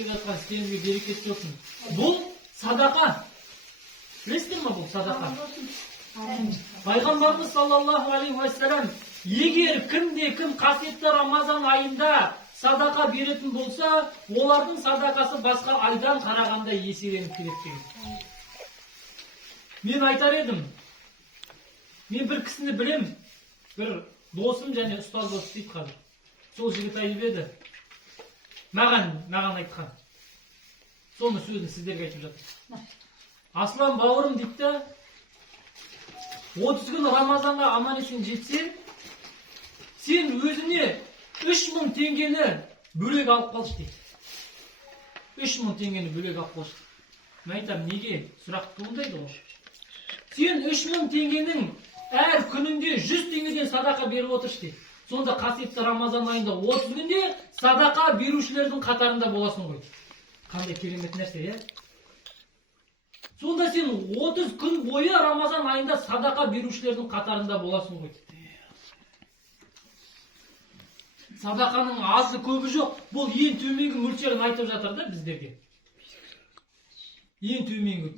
істеп жатқан істеріңізге берекет болсын. Бұл садақа. Білесіздер ме бұл садақа? Пайғамбарымыз саллаллаху алейхи ва саллям, егер кім қасиетті Рамазан айында садақа беретін болса, олардың садақасы басқа айдан қарағанда еселеніп келеді деген. Мен айтар едім, мен бір кісіні білем, бір досым және ұстаз дос дейді қазір. Сол жігіт айтып еді, маған айтқан. Соны сөзін сіздерге айтып жатыр. Аслан бауырым дейді, 30 күн Рамазанға аман есен жетсең, сен өзіне 3000 теңгені бөлек алып қалшы дейді. 3000 теңгені бөлек алып қалшы. Мен айтам, неге? Сұрақ туындайды ғой. Сен 3000 теңгенің әр күнінде 100 теңгеден садақа беріп отыршы дейді. Сонда қасиетті Рамазан айында 30 күнде садақа берушілердің қатарында боласың ғой. Қандай керемет нәрсе, е? Сонда сен 30 күн бойы Рамазан айында садақа берушілердің қатарында боласың ғой. Садақаның азы көбі жоқ. Бұл ең төменгі мөлшерін айтып жатыр да біздерге. Ең төменгі.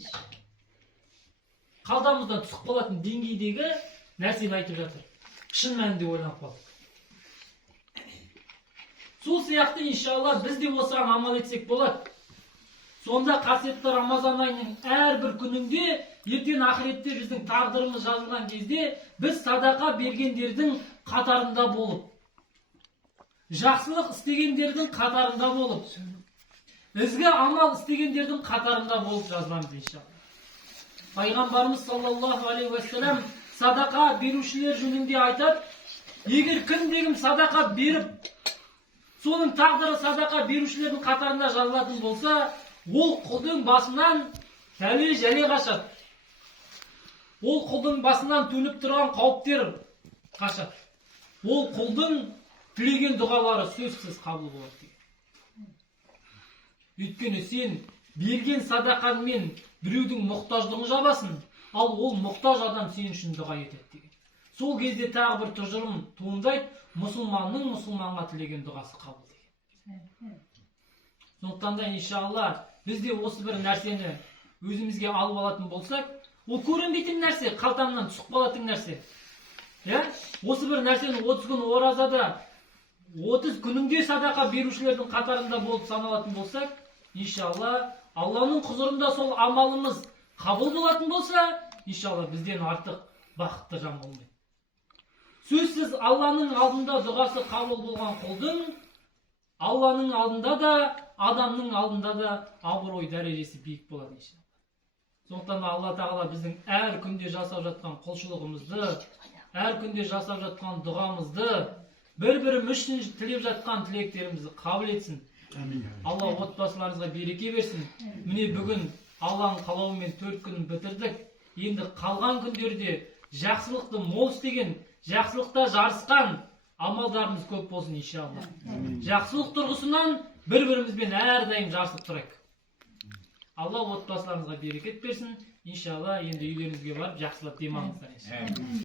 Қалтамыздан түсіп қалатын деңгейдегі нәрсені айтып жатыр. Шын мәнінде ойланып қалдық. Сол сияқты иншалла біз де осыған амал етсек болады. Сонда қасиетті Рамазан айының әрбір күнінде, ертең ақиретте біздің тағдырымыз жазылған кезде, біз садақа бергендердің қатарында болып, жақсылық істегендердің қатарында болып, ізгі амал істегендердің қатарында болып жазыламыз иншалла. Пайғамбарымыз саллаллаху алейхи ва саллям садақа берушілер жөнінде айтады, егер кім садақа беріп, соның тағдыры садақа берушілердің қатарында жазылатын болса, ол құлдың басынан тәуе және қашады. Ол құлдың басынан төніп тұрған қауіптер қашады. Ол құлдың тілеген дұғалары сөзсіз қабыл болады деген. Өйткені сен берген садақаңмен біреудің мұқтаждығын жабасың, ал ол мұқтаж адам сен үшін дұға етеді деген. Сол кезде тағы бір тұжырым туындайды, мұсылманның мұсылманға тілеген дұғасы қабыл деген. Сондықтан да иншалла біз де осы бір нәрсені өзімізге алып алатын болсақ, ол көрінбейтін нәрсе, қалтамнан түсіп қалатын нәрсе. Осы бір нәрсені 30 күн оразада, 30 күнінде садақа берушілердің қатарында болып саналатын болсақ, иншалла Алланың құзырында сол амалымыз қабыл болатын болса, иншалла бізден артық бақытты жан болмайды. Сөзсіз Алланың алдында дұғасы қабыл болған құлдың Алланың алдында да, адамның алдында да абырой дәрежесі биік болады иншалла. Сондықтан Алла тағала біздің әр күнде жасап жатқан құлшылығымызды, әр күнде жасап жатқан дұғамызды, бір-біріміз үшін тілеп жатқан тілектерімізді қабыл етсін. Алла отбасыларыңызға береке берсін. Міне бүгін Алланың қалауымен 4 күн бітірдік. Енді қалған күндерде жақсылықты мол істеген, жақсылықта жарысқан амалдарымыз көп болсын иншалла. Жақсылық тұрғысынан бір-бірімізбен әрдайым жарысып тұрайық. Алла отбасыларыңызға берекет берсін. Иншалла енді үйлеріңізге барып жақсылап демалыңыздар.